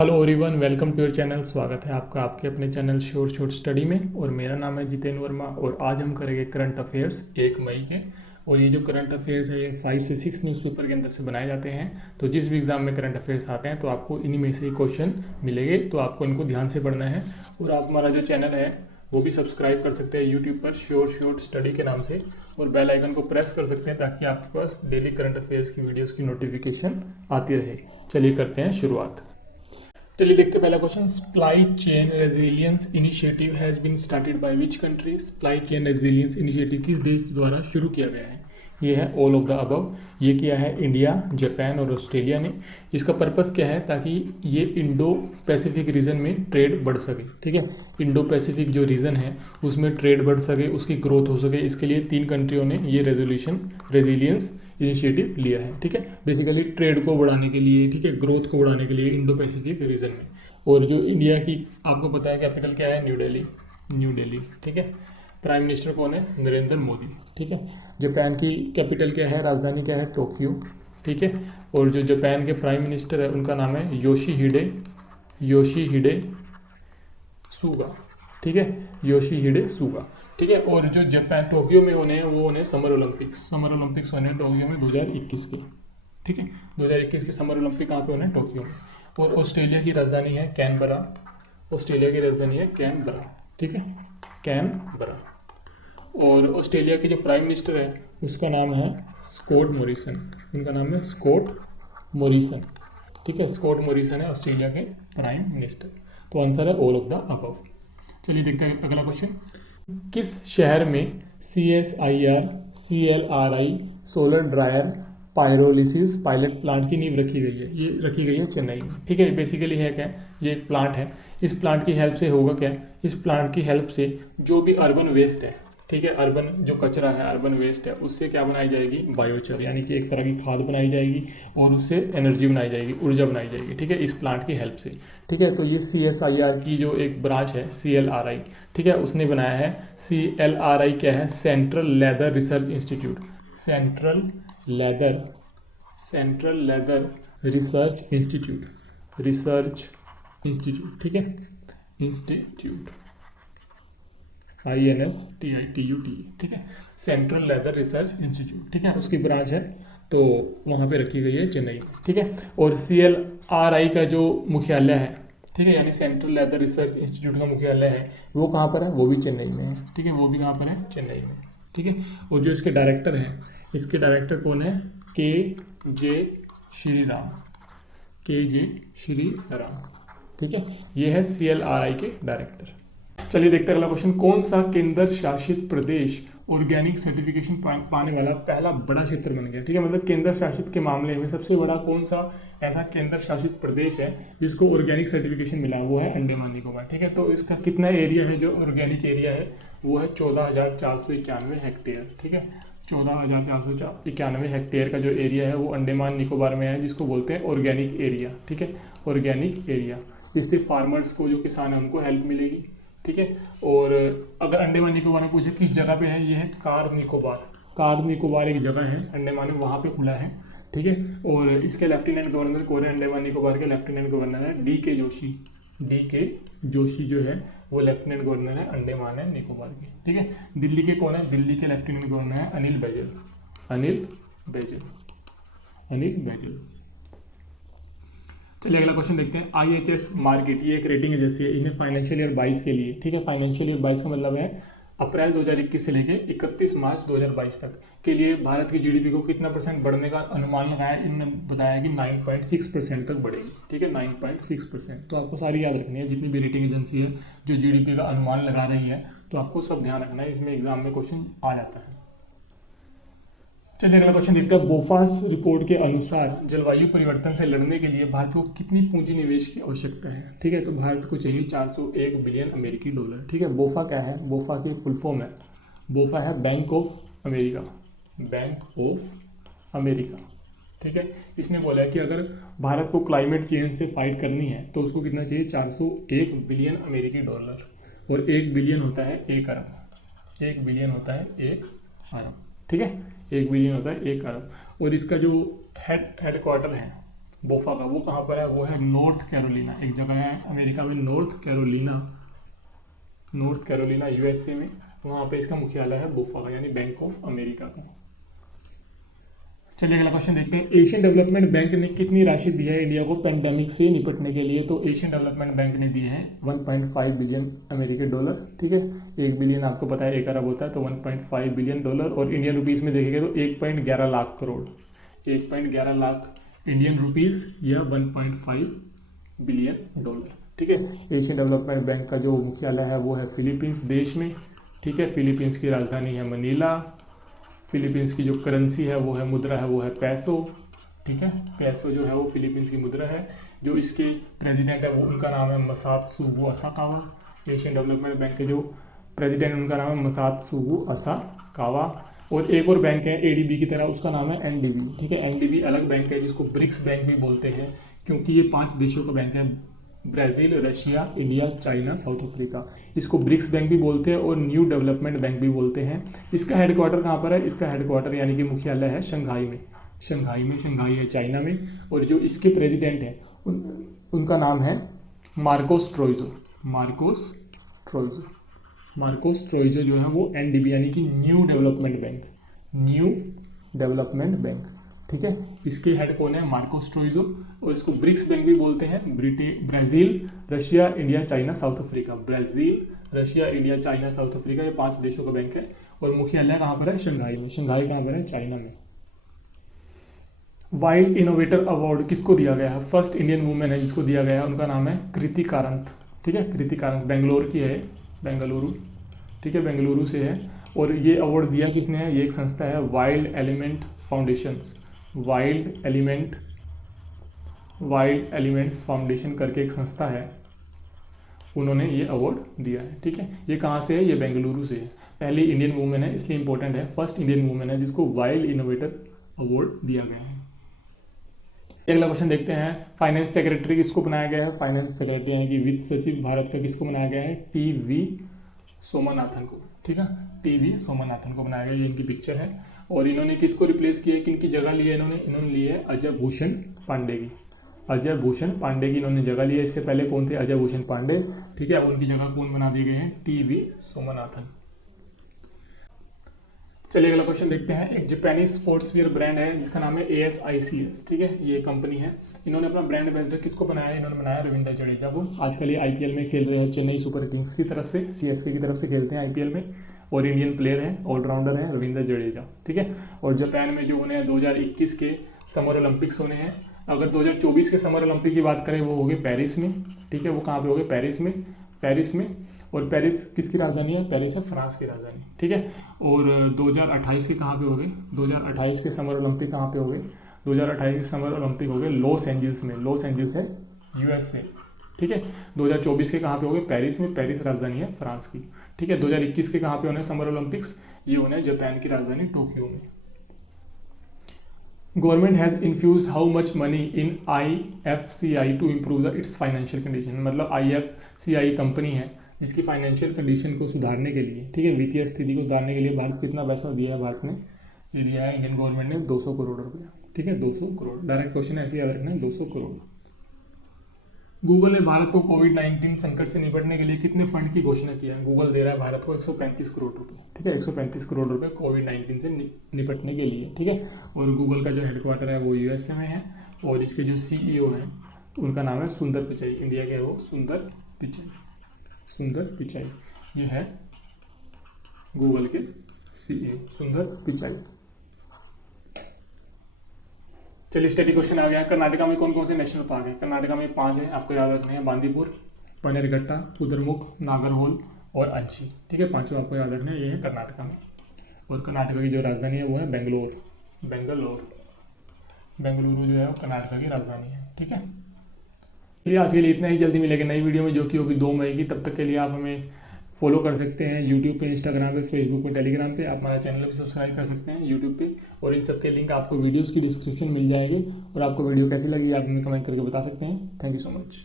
Hello everyone, welcome to your channel. स्वागत है आपका आपके अपने चैनल श्योर शॉर्ट स्टडी में। और मेरा नाम है जितेंद्र वर्मा और आज हम करेंगे करंट अफेयर्स 1 मई के। और ये जो करंट अफेयर्स है ये 5 से 6 न्यूज़पेपर के अंदर से बनाए जाते हैं। तो जिस भी एग्जाम में करंट अफेयर्स आते हैं तो आपको इन्हीं में से ही क्वेश्चन मिलेंगे, तो आपको इनको ध्यान से पढ़ना है। और आप हमारा जो चैनल है वो भी सब्सक्राइब कर सकते हैं यूट्यूब पर श्योर शॉर्ट स्टडी के नाम से, और बेल आइकन को प्रेस कर सकते हैं ताकि आपके पास डेली करंट अफेयर्स की वीडियोस की नोटिफिकेशन आती रहे। चलिए करते हैं शुरुआत। चलिए देखते हैं पहला question. Supply chain resilience initiative has been started by which country. Supply chain resilience initiative किस देश द्वारा शुरू किया गया है? ये है ऑल ऑफ द अबव। ये किया है इंडिया, जापान और ऑस्ट्रेलिया ने। इसका पर्पस क्या है? ताकि ये इंडो पैसिफिक रीजन में ट्रेड बढ़ सके। ठीक है, इंडो पैसिफिक जो रीजन है उसमें ट्रेड बढ़ सके, उसकी ग्रोथ हो सके। इसके लिए 3 कंट्रियों ने ये रेजिलियंस इनिशिएटिव लिया है। ठीक है, बेसिकली ट्रेड को बढ़ाने के लिए, ठीक है, ग्रोथ को बढ़ाने के लिए इंडो पैसिफिक रीजन में। और जो इंडिया की आपको पता है कैपिटल क्या है? न्यू दिल्ली। ठीक है, प्राइम मिनिस्टर कौन है? नरेंद्र मोदी। ठीक है, जापान की कैपिटल क्या है, राजधानी क्या है? टोक्यो। ठीक है, और जो जापान के प्राइम मिनिस्टर है उनका नाम है योशीहिडे सुगा। ठीक है, योशीहिडे सुगा। ठीक है, और जो जापान टोक्यो में होने हैं वो होने समर ओलंपिक्स होने हैं टोक्यो में 2021 के। ठीक है, 2021 के समर ओलंपिक कहाँ पे होने हैं? टोक्यो में। और ऑस्ट्रेलिया की राजधानी है कैनबरा। ठीक है, कैनबरा। और ऑस्ट्रेलिया के जो प्राइम मिनिस्टर है उसका नाम है स्कॉट मॉरिसन। ठीक है, स्कॉट मॉरिसन है ऑस्ट्रेलिया के प्राइम मिनिस्टर। तो आंसर है ऑल ऑफ द अबव। चलिए देखते हैं अगला क्वेश्चन। किस शहर में CSIR-CLRI solar dryer pyrolysis pilot plant की नींव रखी गई है? ये रखी गई है चेन्नई में। ठीक है, बेसिकली है क्या? ये एक प्लांट है। इस प्लांट की हेल्प से होगा क्या? इस प्लांट की हेल्प से जो भी अर्बन वेस्ट है, ठीक है, अर्बन जो कचरा है, अर्बन वेस्ट है, उससे क्या बनाई जाएगी? बायोचर, यानी कि एक तरह की खाद बनाई जाएगी और उससे एनर्जी बनाई जाएगी, ऊर्जा बनाई जाएगी। ठीक है, इस प्लांट की हेल्प से। ठीक है, तो ये CSIR की जो एक ब्रांच है CLRI, ठीक है, उसने बनाया है। CLRI क्या है? Central leather research institute. Central leather research institute. ठीक है, इंस्टीट्यूट INSTITUT। ठीक है, सेंट्रल लेदर रिसर्च इंस्टीट्यूट। ठीक है, उसकी ब्रांच है, तो वहाँ पे रखी गई है चेन्नई में। ठीक है, और CLRI का जो मुख्यालय है, ठीक है, यानी सेंट्रल लेदर रिसर्च इंस्टीट्यूट का मुख्यालय है, वो कहाँ पर है? वो भी चेन्नई में है। ठीक है, वो भी कहाँ पर है? चेन्नई में। ठीक है, और जो इसके डायरेक्टर हैं, इसके डायरेक्टर कौन है? के जे श्रीराम। ठीक है, ये है CLRI के डायरेक्टर। चलिए देखते हैं अगला क्वेश्चन। कौन सा केंद्र शासित प्रदेश ऑर्गेनिक सर्टिफिकेशन पाने वाला पहला बड़ा क्षेत्र बन गया? ठीक है, मतलब केंद्र शासित के मामले में सबसे बड़ा कौन सा ऐसा केंद्र शासित प्रदेश है जिसको ऑर्गेनिक सर्टिफिकेशन मिला? वो है अंडमान निकोबार। ठीक है, तो इसका कितना एरिया है? जो ऑर्गेनिक एरिया है वो है 14,491 हेक्टेयर। ठीक है, 14,491 हेक्टेयर का जो एरिया है वो अंडमान निकोबार में है, जिसको बोलते हैं ऑर्गेनिक एरिया। ठीक है, ऑर्गेनिक एरिया। इससे फार्मर्स को, जो किसान है, उनको हेल्प मिलेगी। ठीक है, और अगर अंडमान निकोबार में पूछे किस जगह पे है, ये है कार निकोबार एक जगह है अंडमान में, वहाँ पे खुला है। ठीक है, और इसके लेफ्टिनेंट गवर्नर कौन है? अंडमान निकोबार के लेफ्टिनेंट गवर्नर है DK जोशी जो है वो लेफ्टिनेंट गवर्नर है अंडमान एंड निकोबार के। ठीक है, दिल्ली के कौन है? दिल्ली के लेफ्टिनेंट गवर्नर है अनिल बैजल। चलिए अगला क्वेश्चन देखते हैं। IHS मार्केट, ये एक रेटिंग एजेंसी है, इन्हें फाइनेंशियल ईयर 22 के लिए, ठीक है, फाइनेंशियल ईयर 22 का मतलब है अप्रैल 2021 से लेके 31 मार्च 2022 तक के लिए भारत की GDP को कितना % बढ़ने का अनुमान लगाया? इन्होंने बताया कि 9.6% तक बढ़ेगी। ठीक है, 9.6%। तो आपको सारी याद रखनी है, जितनी भी रेटिंग एजेंसी है जो GDP का अनुमान लगा रही है, तो आपको सब ध्यान रखना है, इसमें एग्जाम में क्वेश्चन आ जाता है। चलिए अगला क्वेश्चन देखते हैं। बोफास रिपोर्ट के अनुसार जलवायु परिवर्तन से लड़ने के लिए भारत को कितनी पूंजी निवेश की आवश्यकता है? ठीक है, तो भारत को चाहिए 401 बिलियन अमेरिकी डॉलर। ठीक है, बोफा क्या है? बोफा की फुल फॉर्म है, बोफा है बैंक ऑफ अमेरिका। ठीक है, इसने बोला है कि अगर भारत को क्लाइमेट चेंज से फाइट करनी है तो उसको कितना चाहिए? 401 बिलियन अमेरिकी डॉलर। और 1 बिलियन होता है 1 अरब। ठीक है, 1 बिलियन होता है 1 अरब। और इसका जो हेड क्वार्टर है बोफागा वो कहाँ पर है? वो है नॉर्थ कैरोलिना, एक जगह है अमेरिका में नॉर्थ कैरोलिना यूएसए में, वहाँ पे इसका मुख्यालय है बोफागा, यानी बैंक ऑफ अमेरिका का। चलिए अगला क्वेश्चन देखते हैं। एशियन डेवलपमेंट बैंक ने कितनी राशि दी है इंडिया को पेंडेमिक से निपटने के लिए? तो एशियन डेवलपमेंट बैंक ने दिए हैं 1.5 बिलियन अमेरिकी डॉलर, ठीक है। 1 बिलियन आपको पता है 1 अरब होता है, तो 1.5 बिलियन डॉलर, और इंडियन रुपीस में देखेंगे तो 1.11 लाख करोड़, 1.11 लाख इंडियन रुपीस या 1.5 बिलियन डॉलर, ठीक है। एशियन डेवलपमेंट बैंक का जो मुख्यालय है वो है फिलीपींस देश में, ठीक है। फिलीपींस की राजधानी है मनीला। फिलीपींस की जो करेंसी है वो है, मुद्रा है, वो है पैसो, ठीक है। पैसो जो है वो फिलीपींस की मुद्रा है। जो इसके प्रेसिडेंट है वो, उनका नाम है मसात्सुगु असाकावा। एशियन डेवलपमेंट बैंक के जो प्रेसिडेंट उनका नाम है मसात्सुगु असाकावा। और एक और बैंक है एडीबी की तरह, उसका नाम है एनडीबी, ठीक है। एनडीबी अलग बैंक है जिसको ब्रिक्स बैंक भी बोलते हैं, क्योंकि ये 5 देशों का बैंक है, Brazil, Russia, India, China, south Africa. इसको ब्रिक्स बैंक भी बोलते हैं और न्यू डेवलपमेंट बैंक भी बोलते हैं। इसका हेडक्वार्टर कहाँ पर है? इसका हेडक्वार्टर यानी कि मुख्यालय है शंघाई में। शंघाई है चाइना में। और जो इसके प्रेसिडेंट हैं उनका नाम है मार्कोस ट्रोइजो। मार्कोस ट्रोइजो जो है वो एनडीबी यानी कि न्यू डेवलपमेंट बैंक, ठीक है। इसके हेड कौन है? मार्कोस ट्रोइजो। और इसको ब्रिक्स बैंक भी बोलते हैं। Brazil, Russia, India, China, south Africa. Brazil, Russia, India, China, south Africa, ये 5 देशों का बैंक है। और मुख्यालय कहाँ पर है? शंघाई में। शंघाई कहाँ पर है? चाइना में। वाइल्ड इनोवेटर अवार्ड किसको दिया गया है? फर्स्ट इंडियन वुमेन है जिसको दिया गया है, उनका नाम है कृति कारंत, ठीक है। कृति कारंत बेंगलोर की है, बेंगलुरु, ठीक है, बेंगलुरु से है। और ये अवार्ड दिया किसने है? ये एक संस्था है wild element foundations, wild elements foundation करके एक संस्था है, उन्होंने ये अवार्ड दिया है, ठीक है। ये कहाँ से है? ये बेंगलुरु से है। पहली इंडियन वुमेन है इसलिए इंपॉर्टेंट है, फर्स्ट इंडियन वुमेन है जिसको वाइल्ड इनोवेटर अवार्ड दिया गया है। अगला क्वेश्चन देखते हैं। फाइनेंस सेक्रेटरी किसको बनाया गया है? फाइनेंस सेक्रेटरी यानी कि वित्त सचिव भारत का किसको बनाया गया है? टीवी सोमनाथन को, ठीक है। टीवी सोमनाथन को बनाया गया, ये इनकी पिक्चर है। और इन्होंने किसको रिप्लेस किया है? किनकी जगह ली है इन्होंने ली है अजय भूषण पांडे की। अजय भूषण पांडे की इन्होंने जगह ली है। इससे पहले कौन थे? अजय भूषण पांडे, ठीक है। अब उनकी जगह कौन बना दिए गए हैं? टीवी सोमनाथन। चलिए अगला क्वेश्चन देखते हैं। एक जापानी स्पोर्ट्सवियर ब्रांड है जिसका नाम है ASICS, ठीक है। ये कंपनी है। इन्होंने अपना ब्रांड एम्बेसडर किसको बनाया है? इन्होंने बनाया रविंद्र जडेजा को। आजकल ये IPL में खेल रहे हैं, चेन्नई सुपर किंग्स की तरफ से, CSK की तरफ से खेलते हैं IPL में। और इंडियन प्लेयर हैं, ऑलराउंडर हैं रविंद्र जडेजा, ठीक है। और जापान में जो होने हैं 2021 के समर ओलंपिक्स होने हैं। अगर 2024 के समर ओलंपिक की बात करें वो हो गए पेरिस में, ठीक है। वो कहाँ पे हो गए? पेरिस में। और पेरिस किसकी राजधानी है? पेरिस है फ्रांस की राजधानी, ठीक है। और 2028 के कहाँ पे हो गए? 2028 के समर ओलंपिक कहाँ पे हो गए? 2028 के समर ओलंपिक हो गए लॉस एंजल्स में। लॉस एंजल्स है USA, ठीक है। 2024 के कहाँ पे हो गए? पेरिस में। पेरिस राजधानी है फ्रांस की, ठीक है। 2021 के कहाँ पे होने समर ओलंपिक्स? ये होने जापान की राजधानी टोक्यो में। Government has infuse how much money in IFCI to improve its financial condition. मतलब IFCI कंपनी है जिसकी फाइनेंशियल कंडीशन को सुधारने के लिए, ठीक है, वित्तीय स्थिति को सुधारने के लिए भारत कितना पैसा दिया है? भारत ने ये दिया है, इंडियन गवर्नमेंट ने 200 करोड़ रुपया, ठीक है। 200 करोड़, डायरेक्ट क्वेश्चन ऐसे याद रखना है, 200 करोड़। गूगल ने भारत को कोविड-19 संकट से निपटने के लिए कितने फंड की घोषणा किया है? गूगल दे रहा है भारत को 135 करोड़ रुपए, ठीक है। 135 करोड़ रुपए कोविड-19 से निपटने के लिए, ठीक है। और गूगल का जो हेडक्वार्टर है वो USA में है। और इसके जो CEO हैं उनका नाम है सुंदर पिचाई, इंडिया के वो सुंदर पिचाई, ये है गूगल के CEO सुंदर पिचाई। चलिए स्टडी क्वेश्चन आ गया। कर्नाटका में कौन कौन से नेशनल पार्क है? कर्नाटका में 5 हैं, आपको याद रखने हैं। बांदीपुर, पनेरघट्टा, कुद्रेमुख, नागरहोल और अंशी, ठीक है। 5 आपको याद रखने हैं, ये है कर्नाटका में। और कर्नाटका की जो राजधानी है वो है बेंगलुरु जो है वो कर्नाटका की राजधानी है, ठीक है। चलिए आज के लिए इतना ही। जल्दी मिलेगा नई वीडियो में जो कि होगी 2 मई की। तब तक के लिए आप हमें फॉलो कर सकते हैं यूट्यूब पे, इंस्टाग्राम पे, फेसबुक पे, टेलीग्राम पे। आप हमारा चैनल भी सब्सक्राइब कर सकते हैं यूट्यूब पे। और इन सब के लिंक आपको वीडियोस की डिस्क्रिप्शन मिल जाएगी। और आपको वीडियो कैसी लगी आप हमें कमेंट करके बता सकते हैं। Thank you so much.